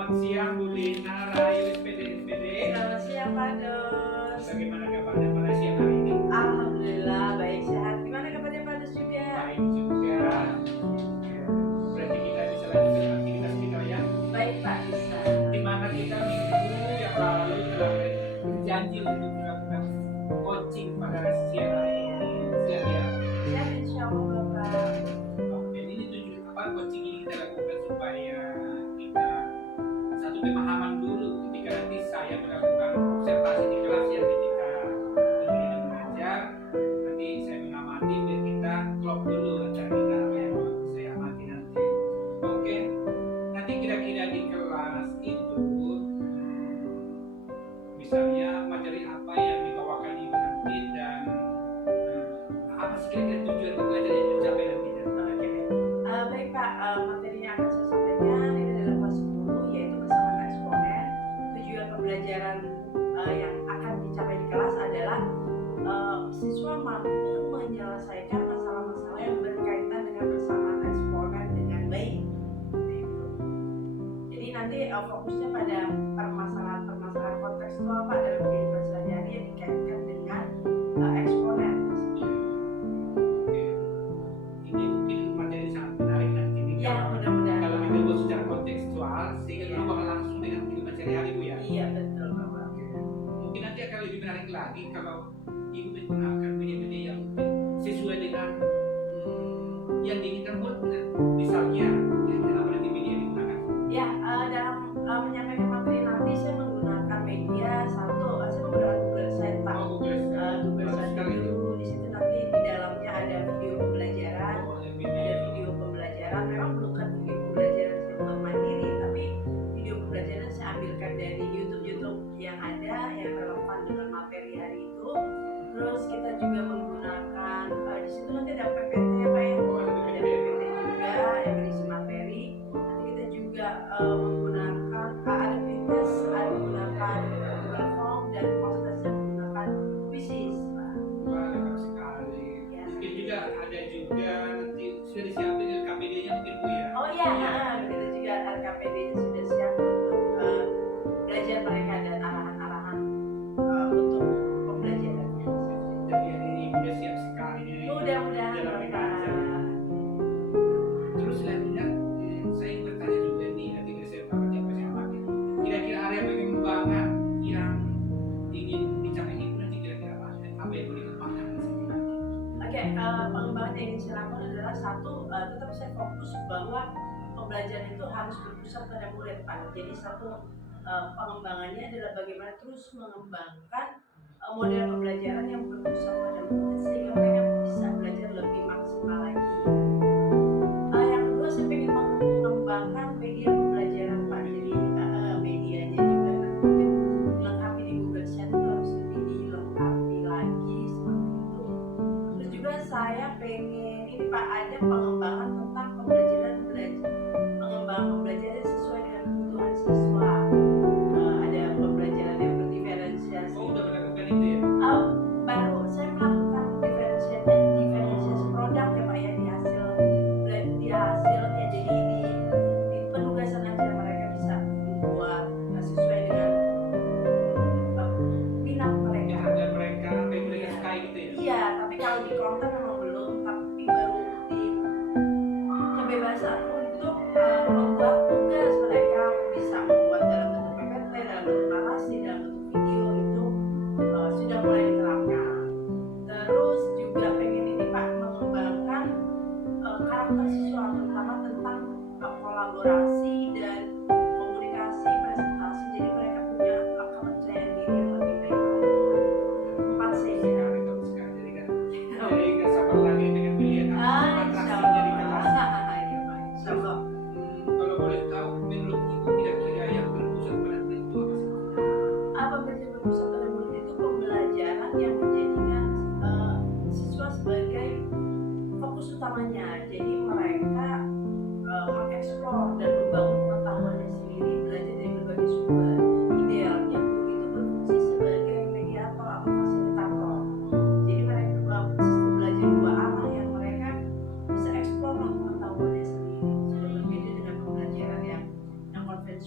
Selamat siang Bu Lina, Rayu SPD. Selamat siang Pak Dos. Bagaimana kabarnya pada siang hari ini? Alhamdulillah baik sehat. Gimana kabarnya Pak Dos juga? Baik juga. Berarti kita bisa lanjutkan aktivitas kita ya? Baik Pak, bisa. Di mana kita minggu yang lalu telah berjanji untuk melakukan coaching pada siang hari ini. Siap ya? Siap insya Allah Pak. Oke, ini tujuan apa coaching ini kita lakukan supaya kita satu pemahaman dulu ketika nanti saya melakukan observasi di kelas ya, ketika ini mengajar nanti saya mengamati biar kita klop dulu antara kita apa yang mau saya amati nanti. Oke, nanti kira-kira di kelas itu misalnya materi apa yang dibawakan ibu nanti dan apa sih kira-kira tujuan pembelajaran yang dicapai nantinya. Baik Pak, materi yang akan saya sampaikan ini adalah kelas 10 yaitu bersama eksponen. Tujuan pembelajaran yang akan dicapai di kelas adalah siswa mampu menyelesaikan masalah-masalah yang berkaitan dengan persamaan eksponen dengan baik. Jadi nanti fokusnya pada permasalahan-permasalahan kontekstual Pak dalam kehidupan sehari-hari yang dikaitkan dengan eksponen. Ini mungkin materi sangat menarik nanti nih. Ya, mudah-mudahan. Kalau kita buat secara kontekstual sehingga kita bakal langsung dengan kehidupan sehari-hari Bu ya. Iya betul Bapak. Mungkin nanti akan lebih menarik lagi kalau ibu menggunakan media-media yang sesuai dengan yang diinginkan buat misalnya kira-kira apa nanti media yang digunakan. Ya, dalam menyampaikan materi nanti saya menggunakan media satu, saya menggunakan Google Site Pak. Google Site itu di situ nanti di dalamnya ada video pembelajaran, memang bukan video pembelajaran untuk mandiri, tapi video pembelajaran saya ambilkan dari YouTube yang ada yang relevan dengan materi hari itu. Terus kita juga menggunakan di situ nanti ada PPT ya Pak ya, ada PPT juga yang berisi materi. Nanti kita juga menggunakan ada fitness, ada menggunakan Google Form dan prosesnya menggunakan Quizzes Pak. Wah, lengkap sekali. Ya. Mungkin juga ada juga nanti sudah disiapin LKPD-nya mungkin Bu ya. Oh iya, begitu juga LKPD-nya sudah siap untuk belajar mereka dan arahan-arahan untuk pembelajarannya. Jadi ini udah siap sekali nih. Mudah-mudahan dalam Bapak. mengajar. Terus selanjutnya saya ingin bertanya juga nih nanti saya amati. Kira-kira area pengembangan yang ingin dicapai itu nanti kira-kira apa yang mau dikembangkan di sini nanti? Oke, pengembangan yang ingin saya lakukan adalah satu, tetap saya fokus bahwa pembelajaran itu harus berpusat pada murid Pak. Jadi satu pengembangannya adalah bagaimana terus mengembangkan model pembelajaran yang berpusat pada murid sehingga mereka bisa belajar lebih maksimal lagi. Yang kedua saya ingin mengembangkan media pembelajaran Pak. Jadi medianya juga mungkin dilengkapi di Google Site itu harus lebih dilengkapi lagi seperti itu. Terus juga saya pengen ini Pak, ada pengembangan tentang pengembangan pembelajaran sesuai dengan kebutuhan siswa. Ada pembelajaran yang berdiferensiasi. Oh, udah melakukan itu ya? Baru saya melakukan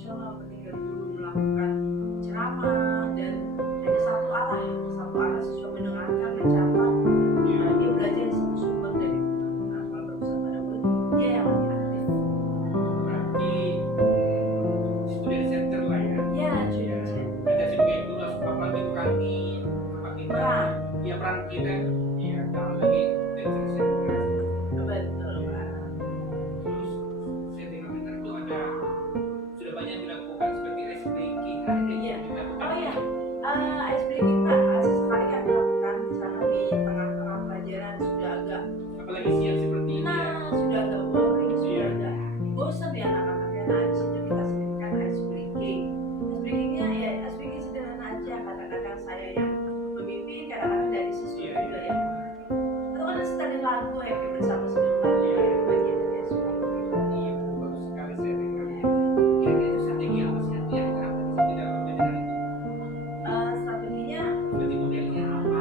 konvensional ketika guru melakukan ceramah dan hanya satu arah siswa mendengarkan, mencatat, dia belajar di situ sumber dari buku. Nah, kalau berpusat pada murid, dia yang lebih aktif. Berarti student center lah ya. Ya, student center. Kita sebagai guru harus apa-apa dikurangi apa kita peran kita ya dalam lagi student center. Betul, Pak. Terus saya dengar itu ada sudah banyak dilakukan seperti ice breaking. Iya. Oh iya, ice breaking Pak, sesekali kami lakukan di sana di tengah-tengah pelajaran sudah agak Apalagi siang seperti ini ya. sudah agak boring, sudah Iya. agak bosan ya anak-anaknya. Nah, di situ kita sediakan ice breaking. Ice breakingnya ya ice breaking sederhana aja. Kadang-kadang saya yang memimpin, kadang-kadang dari siswa Iya. juga ya. Atau kadang setelin lagu happy bersama sebentar ya, bagian dari ice breaking. Iya, bagus sekali saya dengar. Kira-kira itu strategi apa sih yang terapkan di dalam pembelajaran itu? Strateginya Berarti modelnya apa?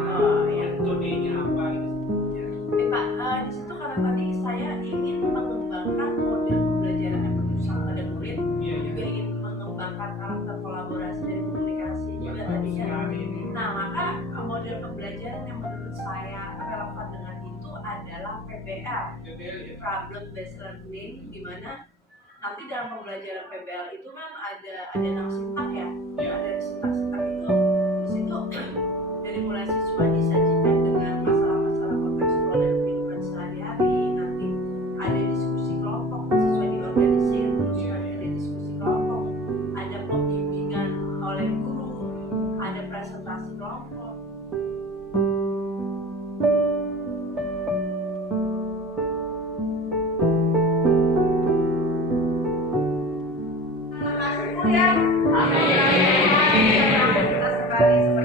iya. Metodenya apa gitu? Ya. Pak, di situ karena tadi saya ingin mengembangkan model pembelajaran yang berpusat pada murid, Iya, iya. juga ingin mengembangkan karakter kolaborasi dan komunikasi juga tadinya. Sekali ini. Nah, maka model pembelajaran yang menurut saya relevan dengan itu adalah PBL, PBL ya. Problem Based Learning, di mana nanti dalam pembelajaran PBL itu kan ada 6 sintak ya. Iya. Dari sintak-sintak itu di situ dari mulai siswa disajikan dengan masalah-masalah kontekstual dan kehidupan sehari-hari, nanti ada diskusi kelompok, siswa diorganisir, terus ada diskusi kelompok, ada pembimbingan oleh guru, ada presentasi kelompok. Oke,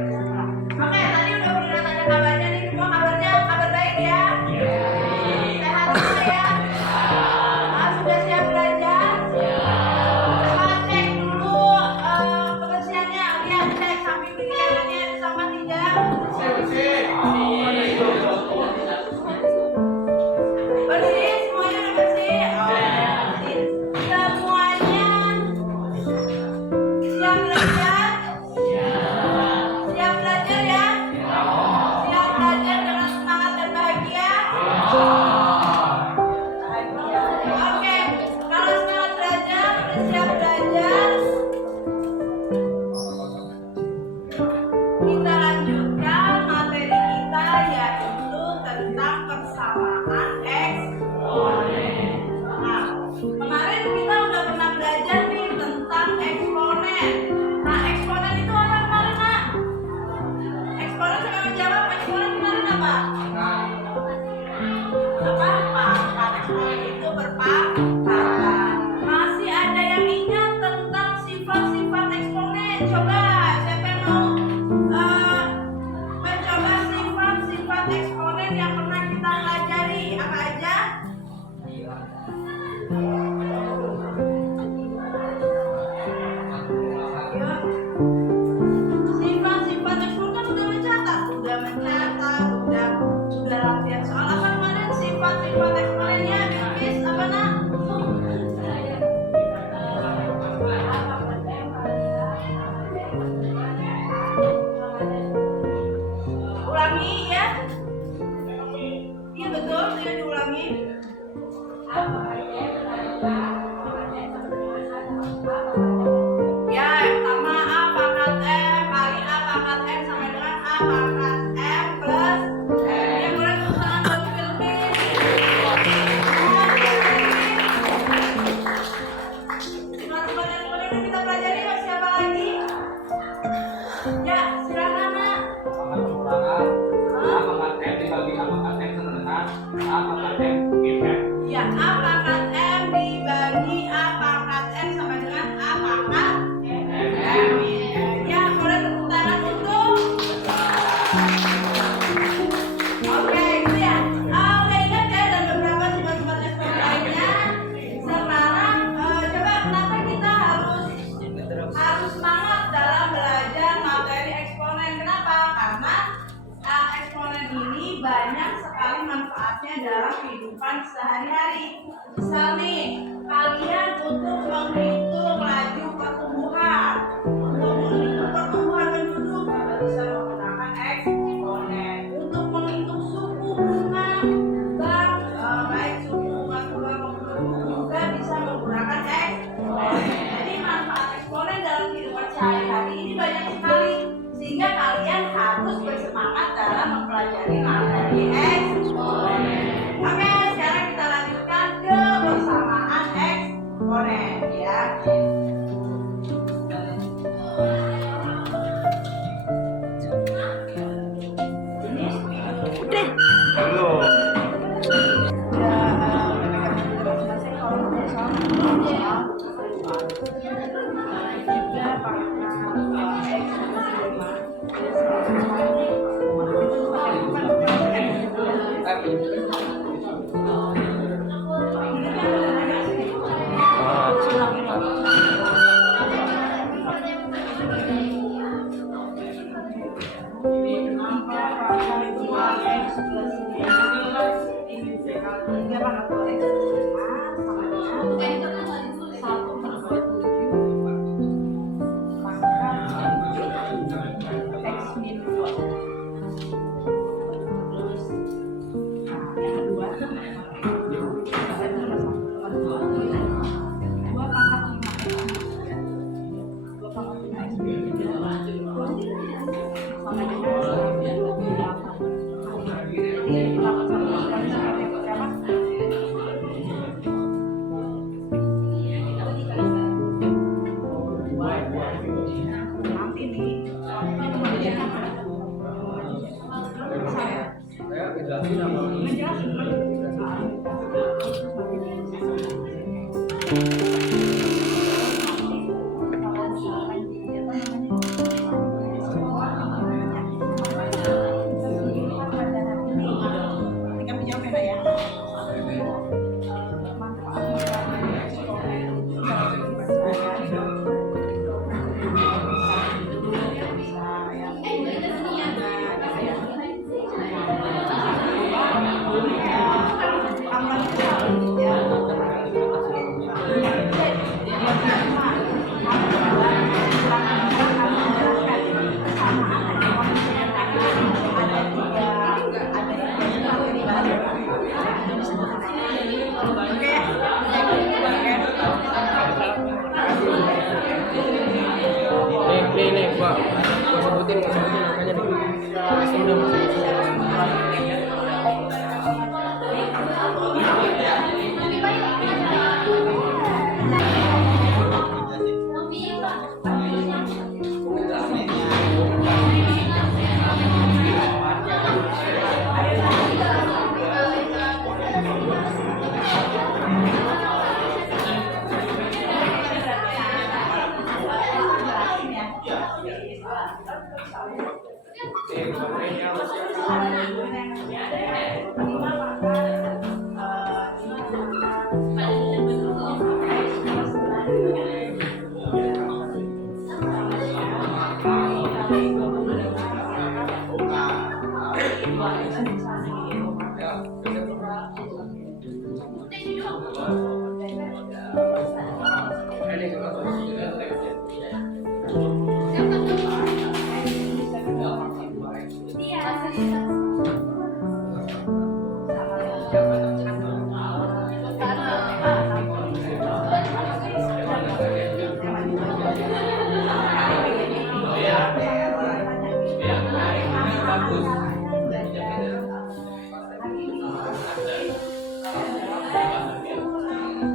tadi udah pernah tanya kabarnya nih, semua kabarnya kabar baik ya? Sehat semua ya? Sudah siap belajar? Coba cek dulu kebersihannya, lihat cek samping kiri kanannya sama tidak? Bersih, semuanya udah bersih? Bersih. Semuanya siap belajar? Siap belajar ya? Siap belajar dengan semangat dan bahagia? Oke, kalau semangat belajar, udah siap belajar, kita lanjutkan materi kita yaitu tentang persamaan eksponen. Nah, kemarin kita udah pernah belajar nih tentang eksponen. Nah, eksponen itu apa kemarin, Nak? Eksponen sudah menjawab eksponen kemarin apa? Pangkat. Eksponen itu berpangkat. Masih ada yang ingat tentang sifat-sifat eksponen? Coba siapa yang mau mencoba sifat-sifat eksponen yang pernah kita pelajari? Apa aja? Sifat-sifat eksponen kan udah mencatat, udah latihan soal apa kemarin? Sifat-sifat eksponennya, Bilkis apa nak? Ulangi ya. Iya betul, saya diulangi. Ya, yang pertama A pangkat M kali A pangkat M sama dengan A pangkat M plus M. Yang boleh tepuk tangan buat Bilkis. Sifat-sifat eksponen yang kita pelajari masih apa lagi? Ya, silakan nak. Pangkat pengurangan A pangkat M dibagi A pangkat M sama dengan A pangkat M min M. Ya, A pangkat M dibagi A pangkat M sama dengan A pangkat M. Ya, boleh tepuk tangan untuk. Oke, itu ya. Udah ingat ya dan beberapa sifat-sifat eksponen lainnya. Sekarang coba kenapa kita harus semangat dalam belajar materi eksponen? Kenapa? Karena eksponen ini banyak sekali manfaatnya dalam kehidupan sehari-hari. Misal nih, kalian untuk menghitung laju pertumbuhan. Untuk menghitung pertumbuhan penduduk kita bisa menggunakan eksponen. Untuk menghitung suku bunga bank, baik suku bunga kedua maupun juga bisa menggunakan eksponen. Jadi manfaat eksponen dalam kehidupan sehari-hari ini banyak sekali, sehingga kalian harus bersemangat dalam mempelajari materi eksponen. Oke, sekarang kita lanjutkan ke persamaan eksponen ya. Belum. Nih, gua sebutin namanya nih.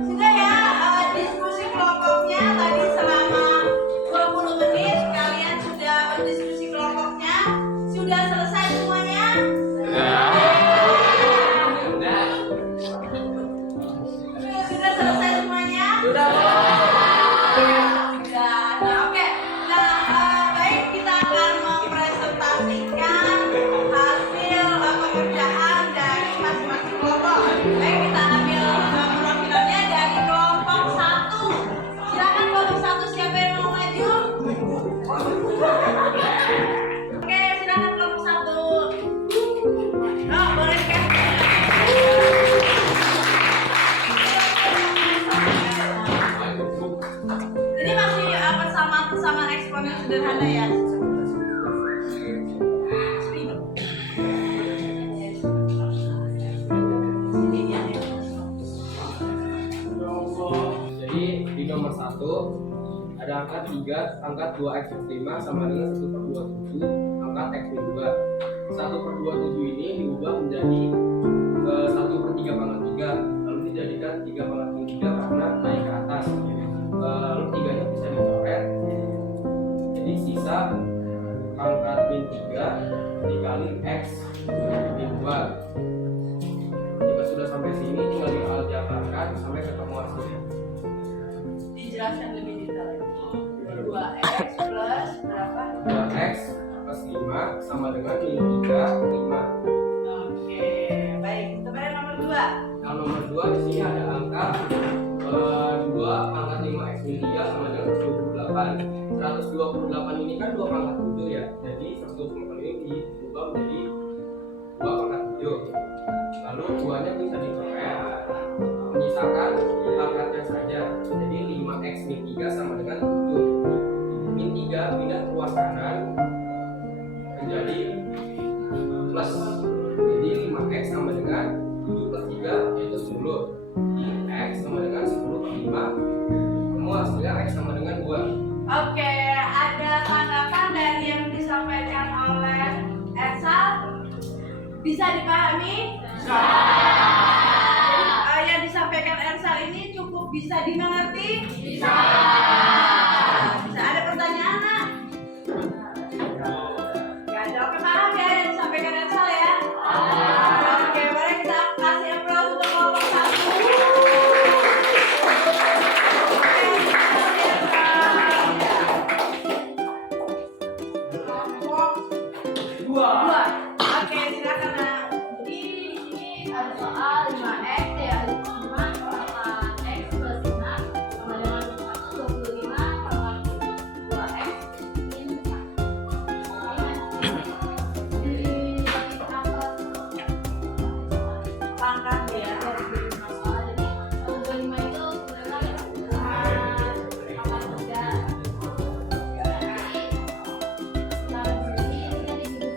Sudah ya, diskusi kelompoknya tadi selama 20 menit kalian sudah berdiskusi kelompoknya. Sudah selesai semuanya? Sudah selesai semuanya? Sudah. Nah, oke. sama eksponen sederhana ya. Jadi di nomor 1 ada angka 3 pangkat 2x plus 5 sama dengan 1 per 27 pangkat x min 2. 1 per 27 ini diubah menjadi 1 per 3 pangkat 3, lalu dijadikan 3 pangkat min 3 karena naik ke atas. Lalu 3-nya bisa dicoret, jadi sisa pangkat min 3 dikali x min 2. Jika sudah sampai sini tinggal dialjabarkan sampai ketemu hasilnya. Dijelaskan lebih detail lagi. 2x plus berapa? 2x plus 5 sama dengan min 3 5. Oke, baik. Coba yang nomor 2. Yang nomor 2 di sini ada angka 2 pangkat 5x min 3 sama dengan 128. 128 ini kan 2 pangkat 7 ya. Jadi 128 ini diubah menjadi 2 pangkat 7. Lalu 2-nya bisa dicoret, menyisakan pangkatnya saja. Jadi 5x min 3 sama dengan 7. Min 3 pindah ke ruas kanan menjadi plus. Jadi 5x sama dengan 7 plus 3 yaitu 10. X sama dengan 10 per 5. Semua hasilnya X sama dengan 2. Oke, ada tanggapan dari yang disampaikan oleh Elsa? Bisa dipahami? Bisa. Jadi yang disampaikan Elsa ini cukup bisa dimengerti? Bisa. Bisa. Ada pertanyaan, Nak? Ya, jawabnya paham ya yang disampaikan Elsa ya? Oke, mari kita kasih aplaus untuk kelompok 1. Dua. Oke, silakan Nak. Jadi di sini ada soal 5x ya, 5 pangkat x plus 5 sama dengan 25 pangkat 2x min 4. Di angka Pangkat ya. dari soal, jadi 25 itu sebenarnya pangkat 3. Jadi setelah di sini kita disuruh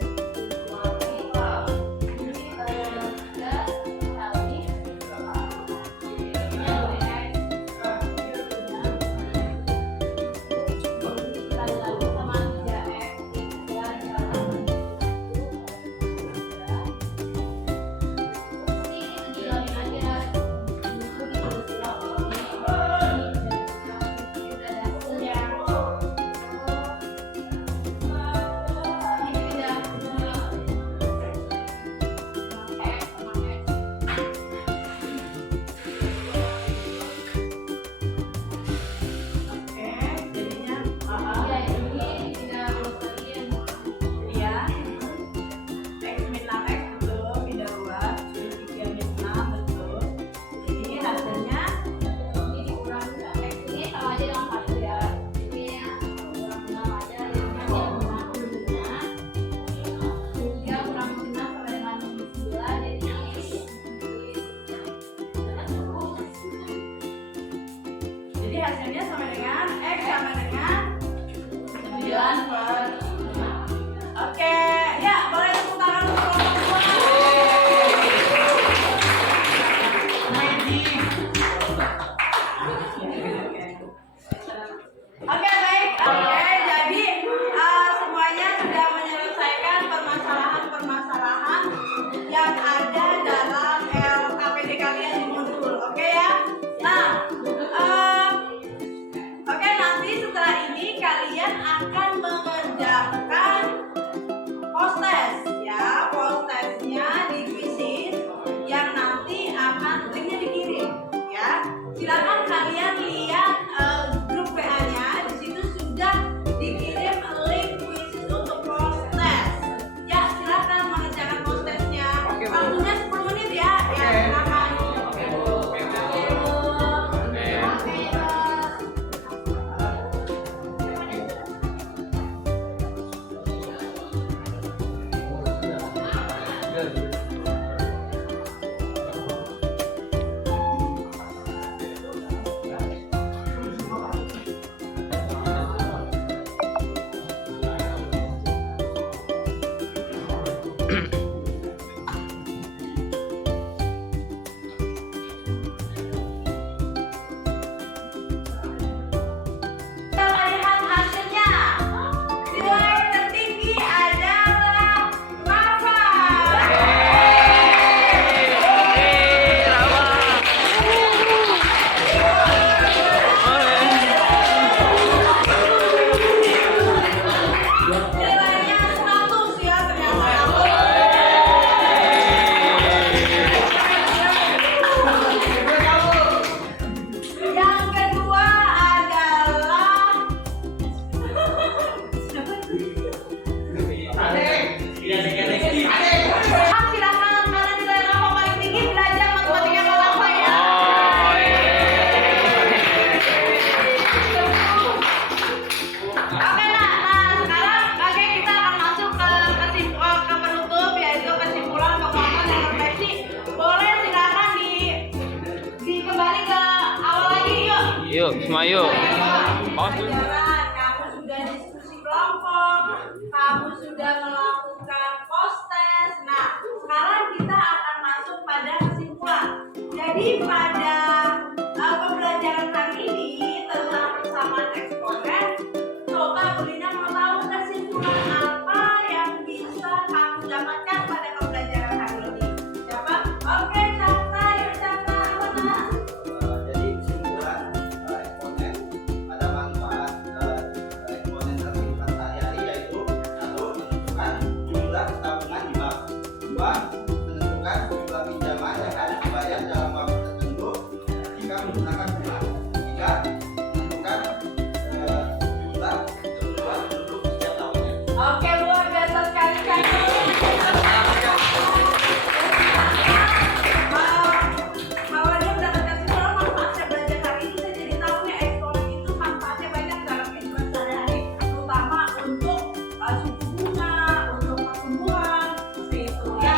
Yuk, semua yuk. Pause dulu. Pelajaran, kamu sudah diskusi kelompok, kamu sudah melakukan post-test. Nah, sekarang kita akan masuk pada kesimpulan. Jadi pada pembelajaran hari ini tentang persamaan eksponen, coba Bulina mau tahu kesimpulan apa yang bisa kamu dapatkan pada pembelajaran hari ini. Siapa? Oke, Cakra, yuk Cakra, apa nak? Jadi kesimpulan eksponen ada manfaat eksponen kehidupan sehari-hari yaitu satu menentukan jumlah tabungan di bank, dua menentukan jumlah pinjaman yang harus dibayar dalam waktu tertentu jika menggunakan bunga, tiga menentukan jumlah kebutuhan penduduk setiap tahunnya. Oke, luar biasa sekali Cakra. Bahwa dia mendapatkan sekolah manfaat saya belajar hari ini, saya jadi tahu nih eksponen itu manfaatnya banyak dalam kehidupan sehari-hari, terutama untuk suku bunga, untuk pertumbuhan, seperti itu ya.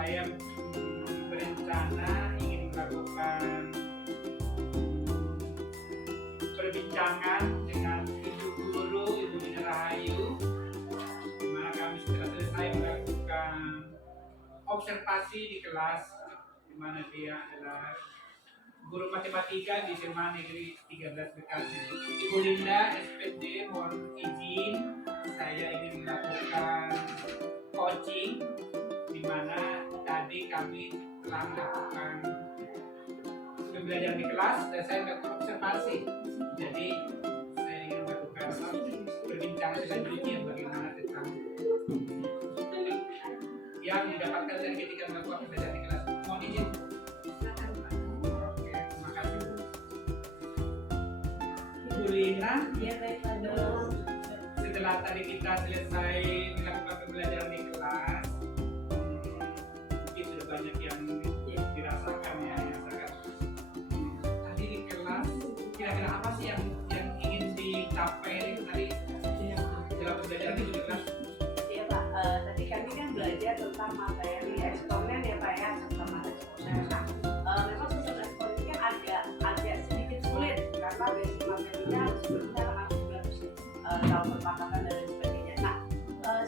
saya berencana ingin melakukan perbincangan dengan Ibu Guru, Ibu Nina Rahayu, di mana kami setelah selesai melakukan observasi di kelas, di mana dia adalah guru matematika di SMA Negeri 13 Bekasi. Ibu Linda, SPD, mohon izin saya ingin melakukan coaching, di mana tadi kami telah melakukan pembelajaran di kelas dan saya melakukan observasi. Jadi saya ingin melakukan perbincangan selanjutnya bagaimana tentang yang didapatkan dari ketika melakukan pembelajaran di kelas. Mohon izin. Oke, terima kasih. Bu Lina, Ya baik, ada. setelah tadi kita selesai melakukan pembelajaran di kelas, mungkin sudah banyak yang dirasakan ya, tadi di kelas kira-kira apa sih yang ingin dicapai tadi dalam pembelajaran itu di kelas? Iya Pak, tadi kami kan belajar tentang materi eksponen ya Pak ya, tentang eksponen. Nah, memang sistem eksponen ini kan agak sedikit sulit karena basic materinya harus benar juga harus tahu perpakatan dan sebagainya. Nah,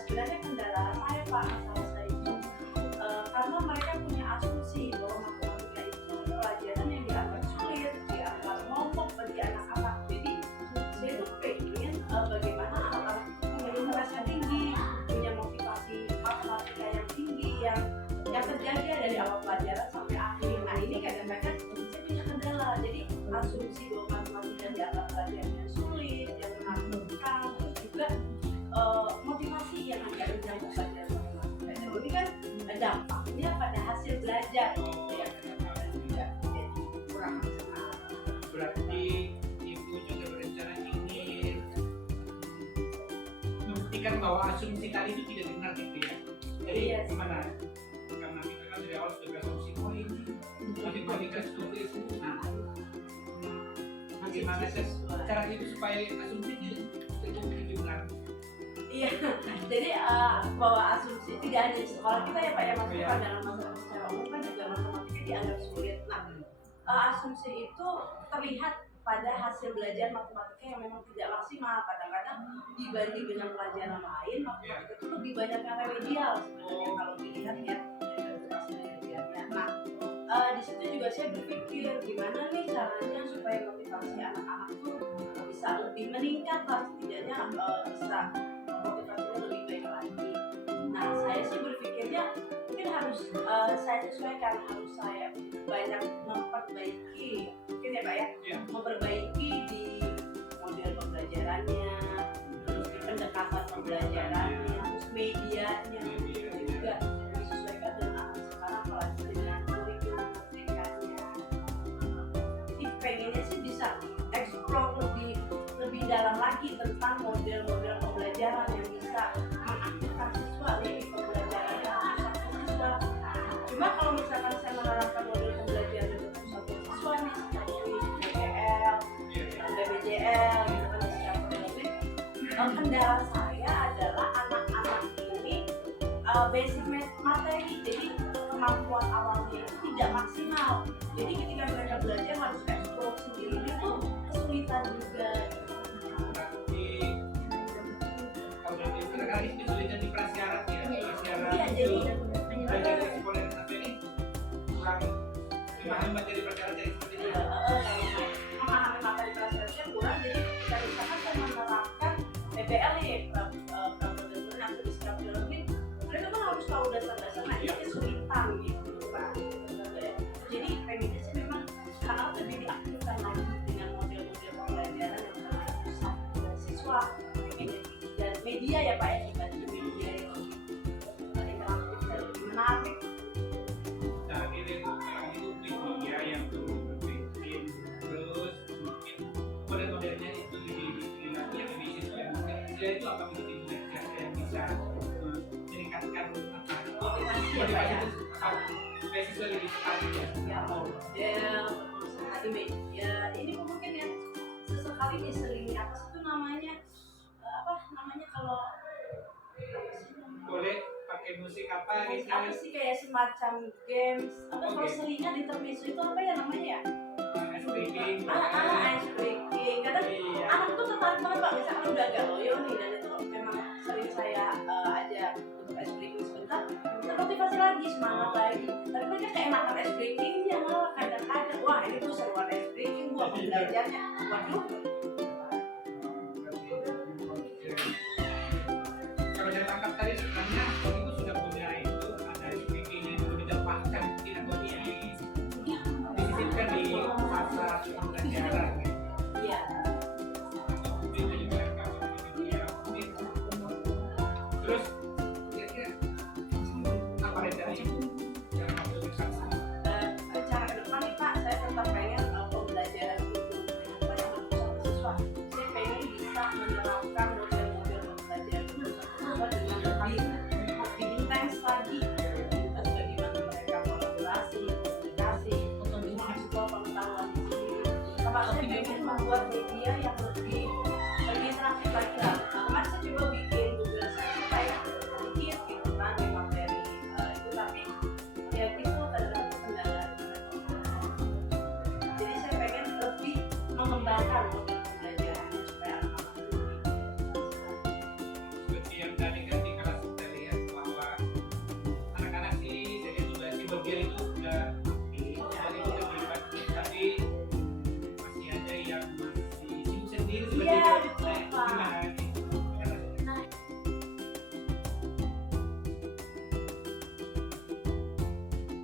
sebenarnya kendala saya Pak, masalah saya itu karena mereka punya asumsi bahwa matematika itu pelajaran yang dianggap sulit, dianggap momok bagi anak-anak. Jadi saya tuh pengen bagaimana anak-anak punya ilmu rasa tinggi, punya motivasi matematika yang tinggi, yang terjaga dari awal pelajaran sampai akhir. Nah ini kadang-kadang saya punya kendala. Jadi asumsi bahwa matematika dianggap pelajaran yang sulit, yang menakutkan, terus juga motivasi yang agak rendah pelajaran matematika. Ini kan dampaknya pada hasil belajar. Ya, kurang maksimal. Berarti Ibu juga berencana ingin membuktikan bahwa asumsi tadi itu tidak benar gitu ya. Jadi Iya. gimana? Karena kita kan dari awal sudah berasumsi, oh ini matematika sulit. Nah, bagaimana cara itu supaya asumsi itu benar? Iya, jadi bahwa asumsi tidak hanya di sekolah kita ya Pak ya, maksudnya Iya. dalam masyarakat secara umum kan juga matematika dianggap sulit. Nah, asumsi itu terlihat pada hasil belajar matematika yang memang tidak maksimal. Kadang-kadang dibanding dengan pelajaran lain, matematika itu lebih banyak yang remedial sebenarnya kalau dilihat ya dari hasil belajarnya. Nah, di situ juga saya berpikir gimana nih caranya supaya motivasi anak-anak tuh bisa lebih meningkat lah, setidaknya bisa motivasinya lebih baik lagi. Nah, saya sih berpikirnya mungkin harus saya sesuaikan, harus saya banyak memperbaiki, mungkin ya Pak ya, Iya. memperbaiki di model pembelajarannya, terus di pendekatan pembelajarannya, terus medianya, itu juga disesuaikan dengan anak sekarang, apalagi dengan kurikulum merdekanya. Jadi pengennya sih bisa explore lebih dalam lagi tentang model-model pembelajaran yang bisa mengaktifkan siswa di pembelajarannya untuk siswa. Cuma kalau misalkan saya menerapkan model pembelajaran untuk satu siswa nih seperti BPL, BPJL, gitu kan secara akademik, kendala saya adalah anak-anak ini basic materi, jadi kemampuan awalnya itu tidak maksimal. Jadi ketika mereka belajar harus explore sendiri itu kesulitan juga. Berarti kalau dari kira-kira ini kesulitan di prasyarat ya, prasyarat Iya, itu jadi belajar eksponen tapi ini kurang memahami materi prasyarat yang seperti ini. memahami materi pelajarannya kurang. Jadi ketika misalkan saya menerapkan PBL nih, problem aktivitas mereka kan harus tahu dasar-dasar. Nah ini kesulitan gitu Pak. Jadi pengennya sih memang karena lebih diaktifkan lagi dengan model-model pembelajaran yang sangat susah dan siswa dan media ya Pak ya, dibanding media yang lebih interaktif dan lebih menarik. Nah, ini media yang perlu berpikir terus mungkin model-modelnya itu lebih lagi yang lebih sesuai. Selain itu apa begitu yang bisa meningkatkan motivasi itu beasiswa lebih sekali ya. Ya model tadi media ini mungkin yang sesekali diselingi apa sih itu namanya, apa namanya kalau apa sih namanya? Boleh pakai pakai musik apa gitu. Apa sih kayak semacam games apa kalau Oke. selingan di intermezzo itu apa ya namanya ya? Ice breaking. Ice breaking. Kadang Iya. anak tuh tertarik banget Pak, misalkan udah agak loyo nih dan itu memang sering saya ajak untuk ice breaking sebentar, termotivasi lagi, semangat lagi. Tapi mereka keenakan ice breakingnya malah kadang-kadang, wah ini tuh seruan ice breaking, gua mau belajarnya. Waduh, Kalau saya tangkap tadi sebenarnya Om itu sudah punya itu ada speaking yang sudah ditempatkan mungkin atau disisipkan di masa pembelajaran. iya. Itu juga ya, mungkin. Terus kira-kira apa rencananya? Dalam waktu dekat? Cara ke depan nih Pak, saya tetap pengen pembelajaran untuk apa yang berpusat ke siswa. Saya pengen bisa menerapkan model-model pembelajaran itu bersama dengan baik, lebih intens lagi. Terus bagaimana mereka kolaborasi, komunikasi, untuk mengeksplor pengetahuan sendiri. Sama saya pengen membuat media yang